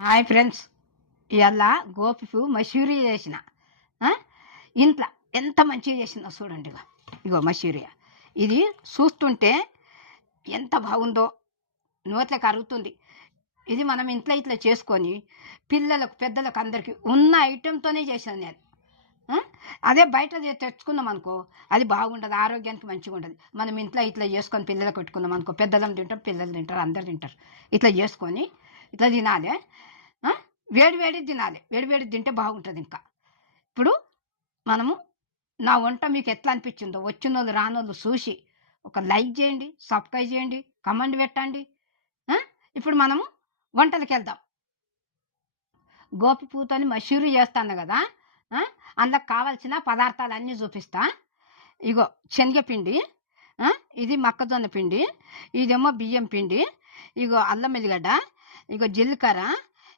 Hi friends. ఇవాళ గోపి పువ్వు మసూరి చేసిన. ఇంట్లో ఎంత మంచిగా చేసిందో చూడండి ఇగో. ఇగో మసూరియా ఇది చూస్తుంటే ఎంత బాగుందో నోట్లోకి అరుగుతుంది. ఇది మనం ఇంట్లో ఇట్లా చేసుకొని పిల్లలకు పెద్దలకు అందరికీ ఉన్న ఐటెంతోనే చేశాను నేను అదే. బయట తెచ్చుకున్నాం అనుకో అది బాగుండదు ఆరోగ్యానికి మంచిగా ఉండదు. మనం ఇంట్లో ఇట్లా చేసుకొని పిల్లలకు పెట్టుకున్నాం అనుకో పెద్దలం తింటారు పిల్లలు తింటారు అందరు తింటారు. ఇట్లా చేసుకొని ఇట్లా తినాలి. వేడివేడి వేడి వేడి తినాలి. వేడి వేడి తింటే బాగుంటుంది ఇంకా. ఇప్పుడు మనము నా వంట మీకు ఎట్లా అనిపించిందో వచ్చిన వాళ్ళు రానోళ్ళు చూసి ఒక లైక్ చేయండి సబ్స్క్రైబ్ చేయండి కమెంట్ పెట్టండి ఇప్పుడు మనము వంటలకు వెళ్దాం. గోపి పూతని మషూరి చేస్తాను కదా అందులో కావాల్సిన పదార్థాలు అన్నీ చూపిస్తా. ఇగో శనగపిండి ఇది మొక్కజొన్న పిండి ఇదేమో బియ్యం పిండి ఇగో అల్లం ఎల్లిగడ్డ ఇగో జీలకర్ర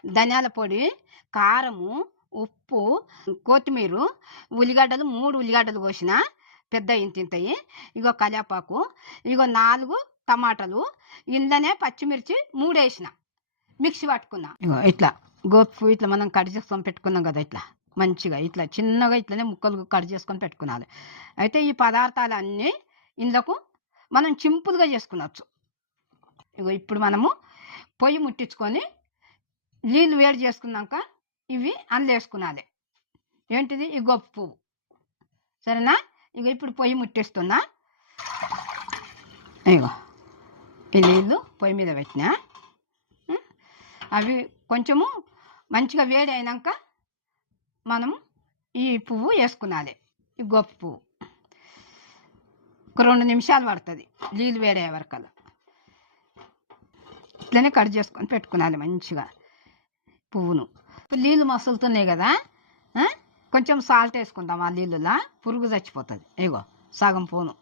ధనియాల పొడి కారము ఉప్పు కొత్తిమీర ఉల్లిగడ్డలు మూడు ఉల్లిగడ్డలు కోసిన పెద్ద ఇంతింతయి. ఇగో కరివేపాకు ఇగో నాలుగు టమాటాలు ఇందనే పచ్చిమిర్చి మూడు వేసిన. మిక్సీ పట్టుకున్నా. ఇగో ఇట్లా గోపు ఇట్లా మనం కట్ చేసుకొని పెట్టుకున్నాం కదా ఇట్లా. మంచిగా ఇట్లా చిన్నగా ఇట్లనే ముక్కలు కట్ చేసుకొని పెట్టుకున్నాను అయితే ఈ పదార్థాలు అన్నీ ఇందుకు మనం సింపుల్గా చేసుకునవచ్చు ఇగో ఇప్పుడు మనము పొయ్యి ముట్టించుకొని నీళ్ళు వేడి చేసుకున్నాక ఇవి అందులో ఏంటిది? ఈ గొప్ప పువ్వు. సరేనా? ఇక ఇప్పుడు పొయ్యి ముట్టేస్తున్నా. ఇగో ఈ నీళ్ళు పొయ్యి మీద పెట్టినా. అవి కొంచెము మంచిగా వేడి అయినాక మనం ఈ పువ్వు వేసుకునాలి. ఈ గొప్ప పువ్వు. ఒక రెండు నిమిషాలు పడుతుంది. నీళ్ళు వేడయ్యే వరకల్లా. ఇట్లనే కట్ చేసుకొని పెట్టుకునాలి మంచిగా. పువ్వును ఇప్పుడు నీళ్ళు మసులుతున్నాయి కదా కొంచెం సాల్ట్ వేసుకుందాం ఆ నీళ్ళులా. పురుగు చచ్చిపోతుంది. ఇగో సగం పువ్వును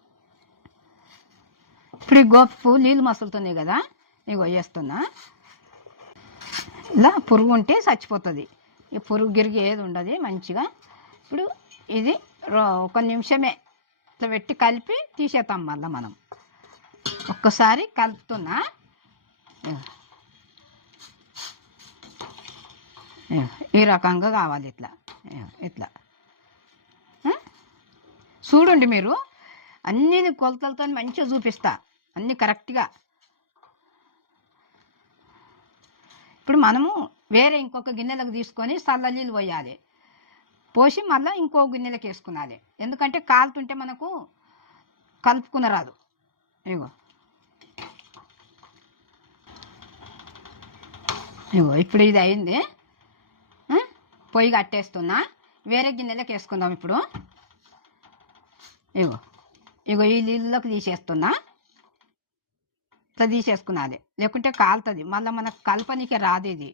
ఇప్పుడు ఈ గోపి పువ్వు నీళ్ళు మసులుతున్నాయి కదా ఇగో వేస్తున్నా. ఇలా పురుగు ఉంటే చచ్చిపోతుంది. ఈ పురుగు గిరిగి ఏది ఉండదు మంచిగా. ఇప్పుడు ఇది రో- ఒక నిమిషమే ఇట్లా పెట్టి కలిపి తీసేద్దాం మళ్ళీ మనం. ఒక్కసారి కలుపుతున్నా ఇగో. ఇగో, ఈ రకంగా కావాలి ఇట్లా. ఇట్లా. చూడండి మీరు అన్ని కొలతలతో మంచిగా చూపిస్తా అన్ని కరెక్ట్గా. ఇప్పుడు మనము వేరే ఇంకొక గిన్నెలకు తీసుకొని చల్ల నీళ్ళు పోయాలి. పోసి మళ్ళీ ఇంకో గిన్నెలకు వేసుకునాలి. ఎందుకంటే కాలుతుంటే మనకు కలుపుకున్న రాదు. ఇగో. ఇగో ఇప్పుడు ఇది అయింది. పొయ్యి కట్టేస్తున్నా. వేరే గిన్నెలోకి వేసుకుందాం ఇప్పుడు. ఇగో. ఇగో ఈ నీళ్ళలోకి తీసేస్తున్నా. ఇట్లా తీసేసుకున్నది లేకుంటే కాలుతుంది. మళ్ళీ మనకు కలపనికి రాదు ఇది.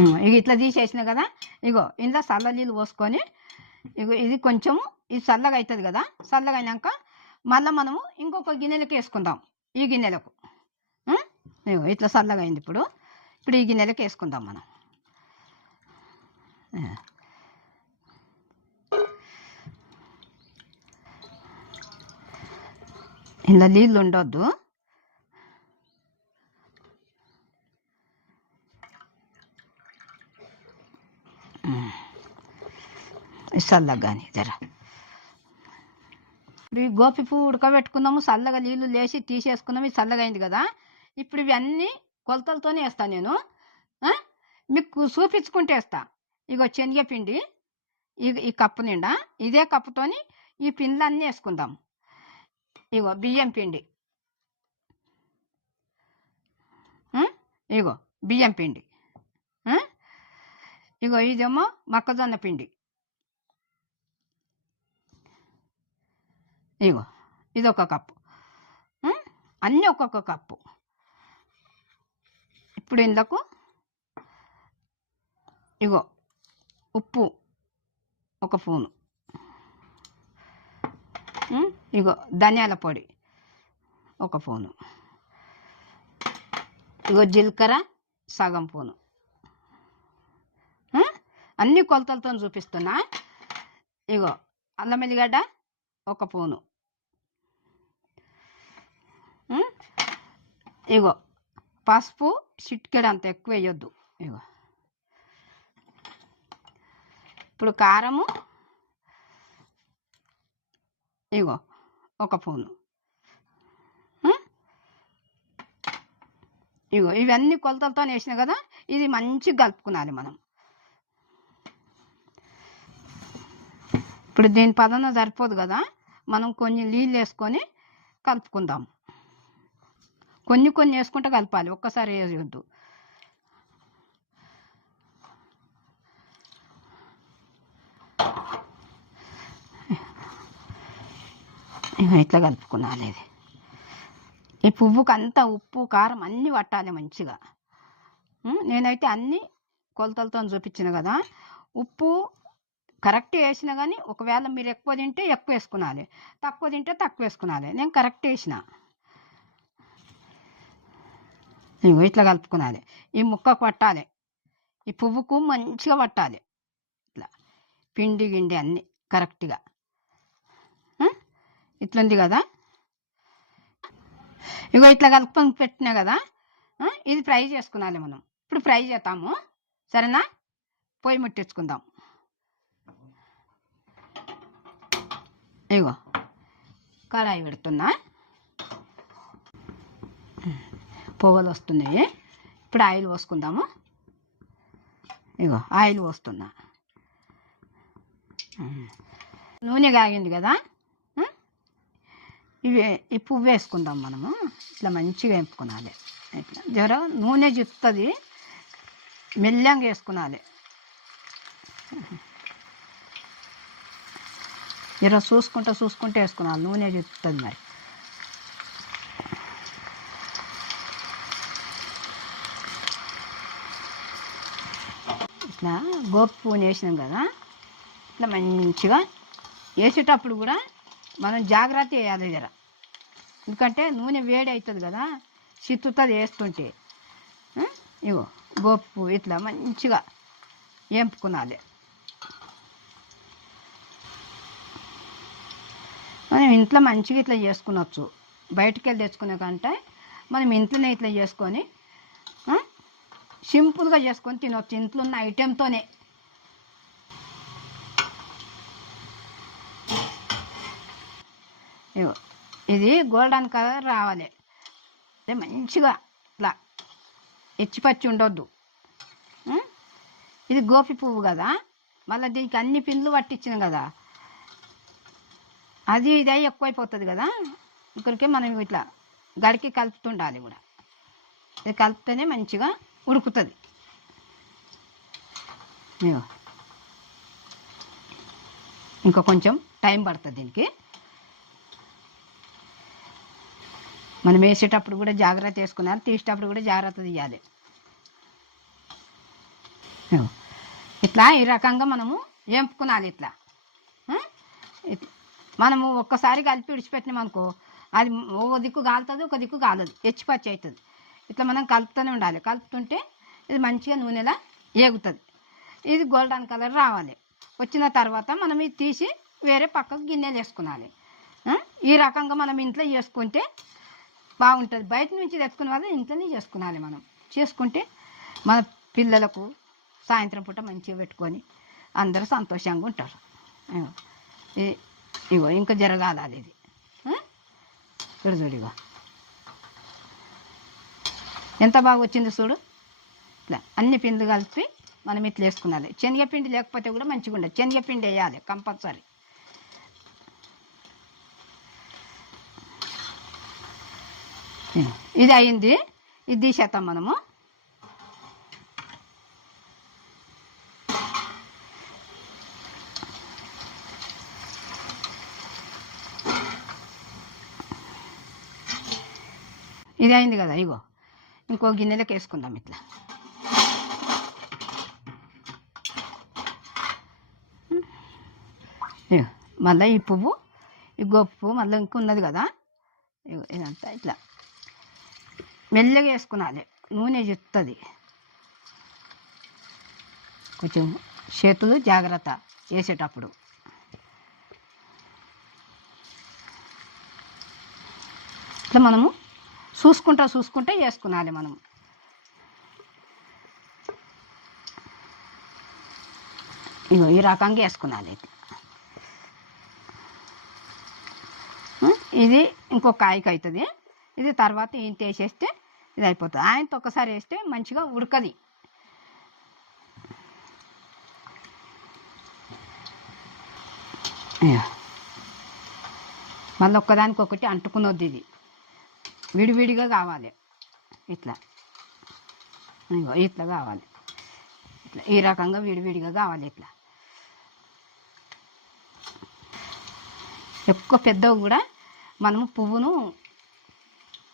ఉమ్, ఇగ ఇట్లా తీసేసిన కదా. ఇగో ఇందులో చల్ల నీళ్ళు పోసుకొని ఇగో ఇది కొంచెం ఇది చల్లగా అవుతుంది కదా. చల్లగా అయినాక మళ్ళీ మనము ఇంకొక గిన్నెలకు వేసుకుందాం. ఈ గిన్నెలకు. ఇగో ఇట్లా చల్లగా అయింది ఇప్పుడు. ఇప్పుడు ఈ గిన్నెలకు వేసుకుందాం మనం. ఇలా నీళ్ళు ఉండొద్దు. చల్లగా కానీ జర. ఇప్పుడు ఈ గోపి పువ్వు ఉడకబెట్టుకున్నాము చల్లగా నీళ్ళు లేచి తీసేసుకున్నాము ఇది చల్లగా అయింది కదా. ఇప్పుడు ఇవన్నీ కొలతలతోనే వేస్తాను నేను. మీకు చూపించుకుంటే వేస్తా. ఇగో శనగపిండి ఈ ఈ కప్పు నిండా ఇదే కప్పుతోని ఈ పిండ్లన్నీ వేసుకుందాం. ఇగో బియ్యం పిండి. ఇగో బియ్యం పిండి. ఇగో ఇదేమో మొక్కజొన్న పిండి. ఇగో ఇది ఒక కప్పు అన్నీ ఒక్కొక్క కప్పు. ఇప్పుడు ఇందుకు ఇగో ఉప్పు. ఒక స్పూను. ఇగో ధనియాల పొడి. ఒక స్పూను. ఇగో జీలకర్ర సగం ఫోను అన్ని కొలతలతో చూపిస్తున్నా. ఇగో అల్లం ఎల్లిగడ్డ ఒక పూను ఇగో పసుపు చిట్కెడ అంత ఎక్కువ వేయొద్దు. ఇగో. ఇప్పుడు కారము. ఇగో ఒక పూను ఇగో ఇవన్నీ కొలతలతో వేసినా కదా ఇది మంచిగా కలుపుకునాలి మనం. ఇప్పుడు దీని పదన సరిపోదు కదా మనం కొన్ని నీళ్ళు వేసుకొని కలుపుకుందాం. కొన్ని కొన్ని వేసుకుంటే కలపాలి ఒక్కసారి వేయొద్దు. ఇక ఇట్లా కలుపుకున్నాను ఇది ఈ పువ్వుకి అంతా ఉప్పు కారం అన్నీ పట్టాలి మంచిగా. నేనైతే అన్నీ కొలతలతో చూపించిన కదా. ఉప్పు కరెక్ట్ వేసినా కానీ ఒకవేళ మీరు ఎక్కువ తింటే ఎక్కువ వేసుకునాలి. తక్కువ తింటే తక్కువ వేసుకునాలి. నేను కరెక్ట్ వేసిన. ఇగో ఇట్లా కలుపుకునాలి. ఈ ముక్కకు పట్టాలి. ఈ పువ్వుకు మంచిగా పట్టాలి. పిండి గిండి అన్నీ కరెక్ట్గా. ఇట్లుంది కదా? ఇగో ఇట్లా కలుపుకొని పెట్టినా కదా? ఇది ఫ్రై చేసుకునాలి మనం. ఇప్పుడు ఫ్రై చేద్దాము. సరేనా? పొయ్యి ముట్టించుకుందాం. ఇగో కళాయి పెడుతున్నా. పొగలు వస్తున్నాయి. ఇప్పుడు ఆయిల్ పోసుకుందాము. ఇగో ఆయిల్ పోస్తున్నా. నూనె కాగింది కదా ఇవి ఈ పువ్వు వేసుకుందాం మనము. ఇట్లా మంచిగా వేపుకోనాలి. ఇట్లా జర నూనె చుస్తుంది మెల్లంగా వేసుకునాలి. జర చూసుకుంటూ చూసుకుంటూ వేసుకున్నాను నూనె చుస్తుంది మరి. ఇట్లా గోపు పువ్వుని వేసినాం కదా ఇట్లా మంచిగా వేసేటప్పుడు కూడా మనం జాగ్రత్త వేయాలి జర. ఎందుకంటే నూనె వేడి అవుతుంది కదా చిత్తుతుంది వేస్తుంటే. ఇగో గోపు ఇట్లా మంచిగా ఎంపుకునాలి మనం ఇంట్లో మంచిగా ఇట్లా చేసుకునొచ్చు. బయటికి వెళ్ళి తెచ్చుకునే కంటే మనం ఇంట్లోనే ఇట్లా చేసుకొని సింపుల్గా చేసుకొని తినొచ్చు. ఇంట్లో ఉన్న ఐటెంతోనే ఇగో ఇది గోల్డెన్ కలర్ రావాలి. అదే మంచిగా ఇట్లా ఎచ్చిపచ్చి ఉండొద్దు. ఇది గోపి పువ్వు కదా. మళ్ళీ దీనికి అన్ని పిన్లు పట్టించిన కదా. అది ఇది అయి ఎక్కువైపోతుంది కదా. ఇక్కడికి మనం ఇట్లా గడికి కలుపుతుండాలి కూడా. ఇది కలిపితేనే మంచిగా ఉడుకుతుంది. ఇంకా కొంచెం టైం పడుతుంది దీనికి. మనం వేసేటప్పుడు కూడా జాగ్రత్త వేసుకున్నారు తీసేటప్పుడు కూడా జాగ్రత్త తీయాలి. ఇట్లా ఈ రకంగా మనము వేంపుకునాలి ఇట్లా. ఇట్లా మనము ఒక్కసారి కలిపి విడిచిపెట్టినాం అనుకో అది ఒక దిక్కు కాలుతుంది ఒక దిక్కు కాలదు. ఎచ్చిపచ్చి అవుతుంది. ఇట్లా మనం కలుపుతూనే ఉండాలి. కలుపుతుంటే ఇది మంచిగా నూనెలా ఏగుతుంది. ఇది గోల్డెన్ కలర్ రావాలి. వచ్చిన తర్వాత మనం ఇది తీసి వేరే పక్కకు గిన్నెలు వేసుకునాలి. ఈ రకంగా మనం ఇంట్లో చేసుకుంటే బాగుంటుంది. బయట నుంచి తెచ్చుకునే వాళ్ళు ఇంట్లోనే చేసుకునాలి మనం. చేసుకుంటే మన పిల్లలకు సాయంత్రం పూట మంచిగా పెట్టుకొని అందరూ సంతోషంగా ఉంటారు. ఇగో. ఈ- ఇంకా జరగాలి ఇది. చూడు చూడు ఇగో. ఎంత బాగా వచ్చింది చూడు. ఇట్లా అన్ని పిండి కలిపి మనం ఇట్లా వేసుకున్నాలి శనగపిండి లేకపోతే కూడా మంచిగా ఉండదు. శనగపిండి వేయాలి కంపల్సరీ. ఇది అయింది ఇది తీసేద్దాం మనము. ఇది అయింది కదా ఇగో. ఇంకో గిన్నెలోకి వేసుకుందాం ఇట్లా. మళ్ళీ ఈ పువ్వు ఈ గొప్ప పువ్వు మళ్ళీ ఇంకా ఉన్నది కదా. ఇగో ఇదంతా ఇట్లా. మెల్లగా వేసుకునాలి. నూనె చెప్తుంది కొంచెం చేతులు జాగ్రత్త చేసేటప్పుడు. ఇట్లా మనము చూసుకుంటా చూసుకుంటే వేసుకునాలి మనము ఇగో ఈ రకంగా వేసుకునాలి ఇది ఇంకో కాయకు అవుతుంది ఇది తర్వాత ఇంత వేసేస్తే ఇది అయిపోతుంది ఆయనతో ఒకసారి వేస్తే మంచిగా ఉడకది. మళ్ళీ ఒక్కదానికి ఒకటి అంటుకున్నది ఇది. విడివిడిగా కావాలి. ఇట్లా. ఇగో ఇట్లా కావాలి. ఇట్లా. ఈ రకంగా విడివిడిగా కావాలి ఇట్లా. ఎక్కువ పెద్దవి కూడా మనము పువ్వును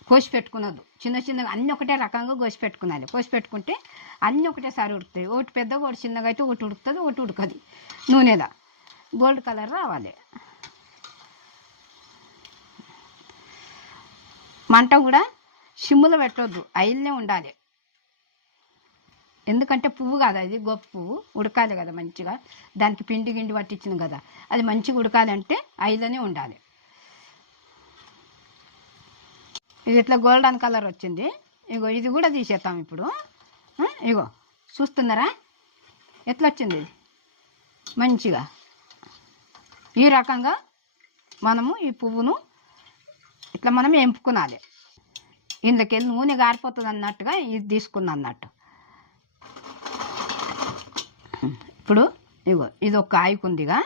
కోసి పెట్టుకున్నదు చిన్న చిన్నగా అన్ని ఒకటే రకంగా కోసి పెట్టుకున్నాలి కోసి పెట్టుకుంటే అన్నీ ఒకటేసారి ఉడుకుతాయి. ఒకటి పెద్దగా ఒకటి చిన్నగా అయితే ఒకటి ఉడుకుతుంది ఒకటి ఉడకదు. నూనెలా గోల్డ్ కలర్ రావాలి. మంట కూడా సిమ్ములో పెట్టొద్దు. ఆయిల్నే ఉండాలి. ఎందుకంటే పువ్వు కదా ఇది? గొప్ప పువ్వు. ఉడకాలి కదా మంచిగా. దానికి పిండి గిండి పట్టించింది కదా. అది మంచిగా ఉడకాలంటే ఆయిల్లోనే ఉండాలి. ఇది ఇట్లా గోల్డెన్ కలర్ వచ్చింది? ఇగో ఇది కూడా తీసేస్తాం ఇప్పుడు. ఇగో చూస్తున్నారా? ఎట్లా వచ్చింది? ఇది మంచిగా. ఈ రకంగా మనము ఈ పువ్వును ఇట్లా మనం ఎంపుకునాలి. ఇందులోకెళ్ళి నూనె గారిపోతుంది అన్నట్టుగా ఇది తీసుకున్నా అన్నట్టు. ఇప్పుడు ఇగో ఇది ఒక ఆయుకుందిగా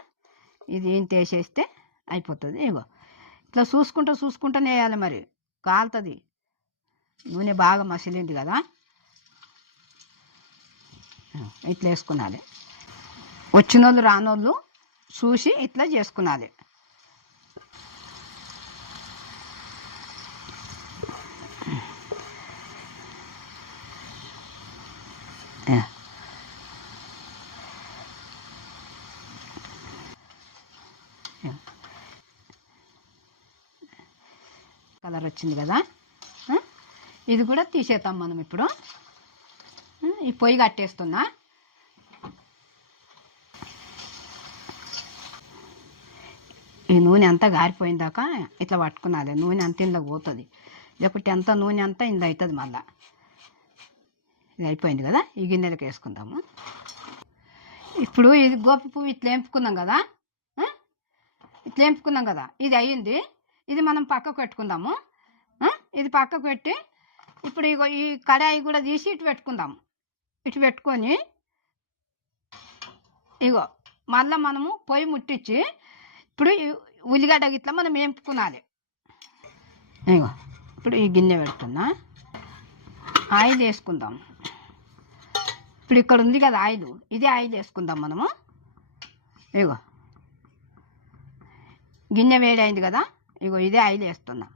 ఇది ఏం తీసేస్తే అయిపోతుంది. ఇగో ఇట్లా చూసుకుంటూ చూసుకుంటూనే వేయాలి మరి. కాలుతుంది. నూనె బాగా మసిలింది కదా. ఇట్లా వేసుకున్నాలి వచ్చినోళ్ళు రానోళ్ళు చూసి ఇట్లా చేసుకున్నాలి వచ్చింది కదా? ఇది కూడా తీసేద్దాం మనం ఇప్పుడు. ఈ పొయ్యి కట్టేస్తున్నా. ఈ నూనె అంతా గారిపోయిందాక ఇట్లా పట్టుకున్నది నూనె అంత ఇందులో పోతుంది. లేకపోతే ఎంత నూనె అంతా ఇందులో అవుతుంది మళ్ళా. ఇది అయిపోయింది కదా? ఈ గిన్నెలకు వేసుకుందాము. ఇప్పుడు ఇది గోపి పువ్వు ఇట్లా ఎంపుకున్నాం కదా? ఇట్లా ఎంపుకున్నాం కదా? ఇది అయ్యింది. ఇది మనం పక్కకు పెట్టుకుందాము. ఇది పక్కకు పెట్టి ఇప్పుడు ఈ కడాయి కూడా తీసి ఇటు పెట్టుకుందాము ఇటు పెట్టుకొని ఇగో మళ్ళీ మనము పొయ్యి ముట్టించి ఇప్పుడు ఉల్లిగడ్డ గిట్లా మనం ఎంపుకునాలి ఇగో ఇప్పుడు ఈ గిన్నె పెడుతున్నా. ఆయిల్ వేసుకుందాం. ఇప్పుడు ఇక్కడ ఉంది కదా ఆయిల్. ఇదే ఆయిల్ వేసుకుందాం మనము. ఇగో గిన్నె వేడైంది కదా. ఇగో ఇదే ఆయిల్ వేస్తున్నాం.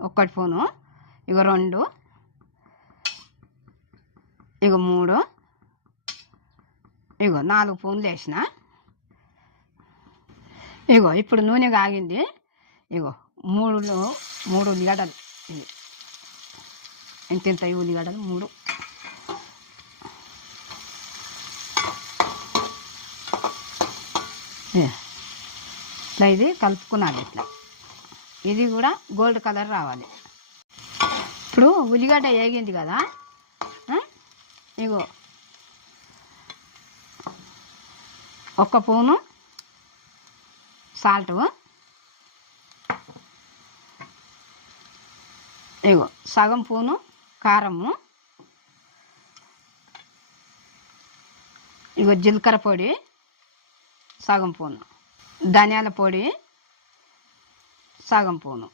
ఒక్కటి ఫోను. ఇక రెండు. ఇక మూడు. ఇగో నాలుగు ఫోన్లు వేసిన. ఇగో ఇప్పుడు నూనె కాగింది. ఇగో మూడు మూడు ఉల్లిగడ్డలు ఇవి. ఇంత ఇంత ఉల్లిగడ్డలు మూడు. ఇట్లా ఇది కలుపుకున్నాను ఇట్లా. ఇది కూడా గోల్డ్ కలర్ రావాలి. ఇప్పుడు ఉల్లిగడ్డ వేగింది కదా ఇగో. ఒక్క పూను సాల్ట్. ఇగో సగం పూను కారము. ఇగో జీలకర్ర పొడి సగం పూను ధనియాల పొడి. సగం పూను.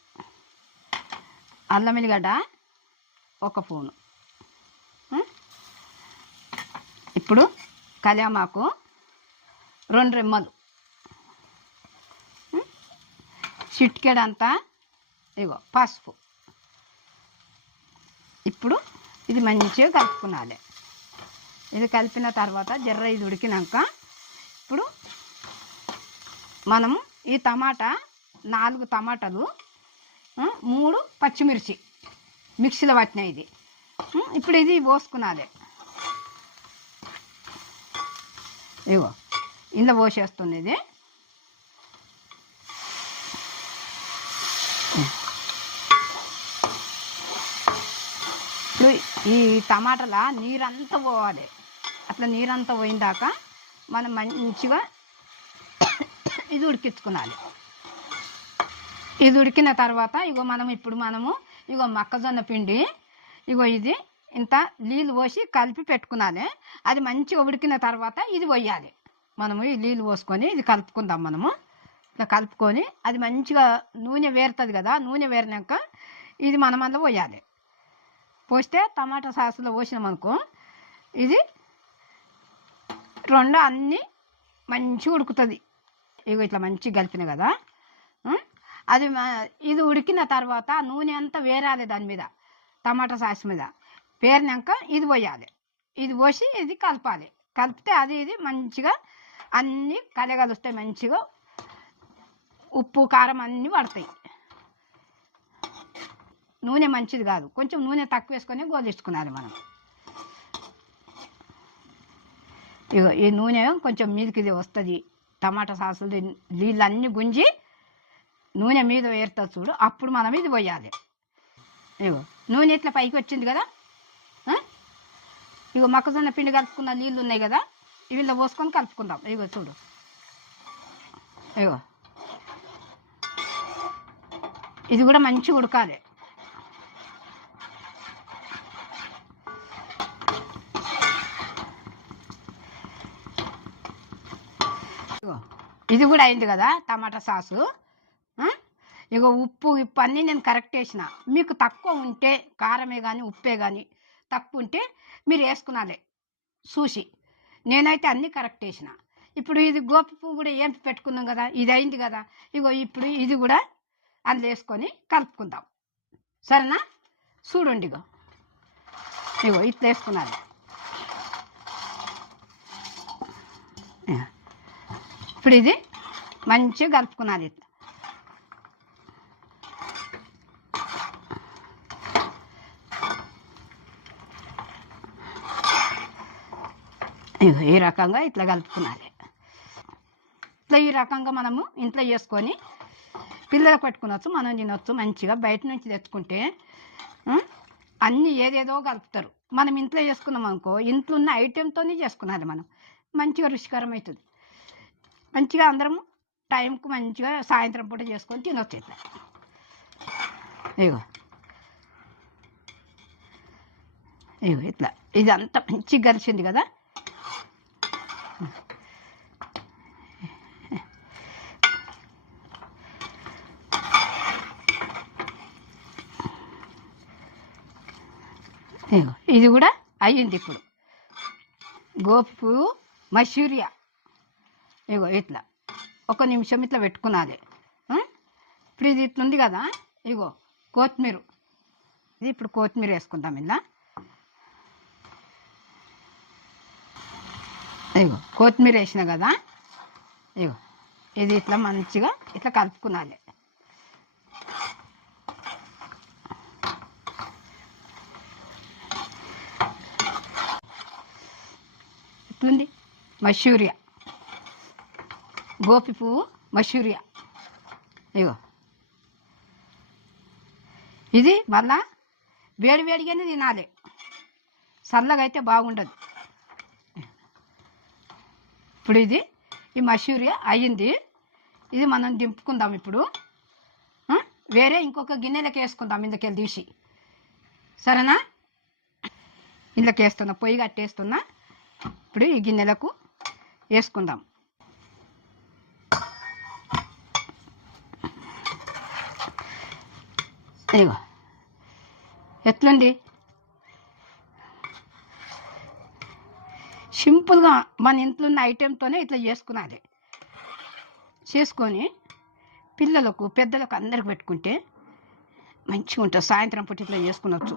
అల్లం ఎల్లిగడ్డ ఒక పూను. ఇప్పుడు కళ్యామాకు రెండు రెమ్మలు. చిట్కెడంతా ఇగో పసుపు. ఇప్పుడు ఇది మంచిగా కలుపుకునాలి. ఇది కలిపిన తర్వాత జర్ర ఇది ఉడికినాక ఇప్పుడు మనము ఈ టమాటా నాలుగు టమాటాలు మూడు పచ్చిమిర్చి. మిక్సీలో పట్టిన ఇది. ఇప్పుడు ఇది పోసుకున్నదే ఇగో ఇందులో పోసేస్తుంది ఇది. ఇప్పుడు ఈ టమాటాల నీరంతా పోవాలి. అట్లా నీరంతా పోయిందాక మనం మంచిగా ఇది ఉడికించుకోవాలి ఇది ఉడికిన తర్వాత ఇగో మనం ఇప్పుడు మనము ఇగో మొక్కజొన్న పిండి ఇగో ఇది ఇంత నీళ్ళు పోసి కలిపి పెట్టుకున్నాలి అది మంచిగా ఉడికిన తర్వాత ఇది పోయాలి. మనము ఈ నీళ్ళు పోసుకొని ఇది కలుపుకుందాం మనము. ఇట్లా కలుపుకొని అది మంచిగా నూనె వేరుతుంది కదా నూనె వేరినాక ఇది మనం అందులో పోయాలి. పోస్తే టమాటా సాసులో పోసినాం అనుకో ఇది రెండు అన్నీ మంచిగా ఉడుకుతుంది. ఇగో ఇట్లా మంచిగా కలిపిన కదా అది ఇది ఉడికిన తర్వాత నూనె అంతా వేరాలి దాని మీద టమాటా సాస్ మీద. పేరినాక ఇది పోయాలి. ఇది పోసి ఇది కలపాలి. కలిపితే అది ఇది మంచిగా అన్నీ కలగలుస్తాయి మంచిగా. ఉప్పు కారం అన్నీ పడతాయి. నూనె మంచిది కాదు. కొంచెం నూనె తక్కువ వేసుకొని గోలించుకున్నాలి మనం. ఇగో ఈ నూనె కొంచెం మీదకి ఇది వస్తుంది. టమాటా సాసులు నీళ్ళు అన్నీ గుంజి నూనె మీద వేరుతుంది చూడు అప్పుడు మనం ఇది పోయాలి. ఇగో నూనె ఇట్లా పైకి వచ్చింది కదా? ఇగో మొక్కజొన్న పిండి కలుపుకున్న నీళ్ళు ఉన్నాయి కదా? ఇవి పోసుకొని కలుపుకుందాం. ఇగో చూడు. ఇగో. ఇది కూడా మంచిగా ఉడకాలి. ఇది కూడా అయింది కదా టమాటా సాసు? ఇగో ఉప్పు ఉప్పు అన్నీ నేను కరెక్ట్ వేసిన మీకు తక్కువ ఉంటే కారమే కానీ ఉప్పే కానీ తక్కువ ఉంటే మీరు వేసుకునాలి. చూసి. నేనైతే అన్నీ కరెక్ట్ వేసిన ఇప్పుడు ఇది గోపి పువ్వు కూడా ఏం పెట్టుకున్నాం కదా ఇది అయింది కదా ఇగో ఇప్పుడు ఇది కూడా అందులో వేసుకొని కలుపుకుందాం. సరేనా? చూడండి ఇగో. ఇగో ఇట్లా వేసుకున్నాను. ఇప్పుడు ఇది మంచిగా కలుపుకున్నది ఇట్లా. ఈ రకంగా ఇట్లా కలుపుకున్నాలి ఇట్లా ఈ రకంగా మనము ఇంట్లో చేసుకొని పిల్లలు పెట్టుకునొచ్చు మనం తినొచ్చు మంచిగా బయట నుంచి తెచ్చుకుంటే అన్నీ ఏదేదో కలుపుతారు. మనం ఇంట్లో చేసుకున్నాం అనుకో ఇంట్లో ఉన్న ఐటెంతోనే చేసుకున్నది మనం. మంచిగా రుచికరం అవుతుంది. మంచిగా అందరం టైంకు మంచిగా సాయంత్రం పూట చేసుకొని తినొచ్చు ఇట్లా. ఇగో. ఇగో ఇట్లా. ఇది మంచిగా కలిసింది కదా ఇగో ఇది కూడా అయ్యింది ఇప్పుడు. గోపి పువ్వు మసూరియా. ఇగో ఇట్లా. ఒక నిమిషం ఇట్లా పెట్టుకున్నది ఇప్పుడు ఇది ఇట్లుంది ఉంది కదా ఇగో కొత్తిమీర. ఇది ఇప్పుడు కొత్తిమీర వేసుకుందాం ఇలా ఇగో కొత్తిమీర వేసిన కదా ఇగో ఇది ఇట్లా మంచిగా ఇట్లా కలుపుకున్నాలి వస్తుంది. మషూరియా గోపి పువ్వు మషూరియా ఇగో. ఇది మళ్ళా వేడి వేడిగానే తినాలి. చల్లగా అయితే బాగుండదు. ఇప్పుడు ఇది ఈ మషూరియా అయ్యింది. ఇది మనం దింపుకుందాం ఇప్పుడు. వేరే ఇంకొక గిన్నెలకు వేసుకుందాం ఇందుకెళ్ళి తీసి. సరేనా? ఇందులోకి వేస్తున్నా పొయ్యి కట్టేస్తున్నా. ఇప్పుడు ఈ గిన్నెలకు వేసుకుందాం. ఇదిగో. ఎట్లుంది? సింపుల్గా మన ఇంట్లో ఉన్న ఐటెంతోనే ఇట్లా చేసుకున్నది చేసుకొని పిల్లలకు పెద్దలకు అందరికి పెట్టుకుంటే మంచిగా ఉంటుంది. సాయంత్రం పూట ఇట్లా చేసుకునొచ్చు.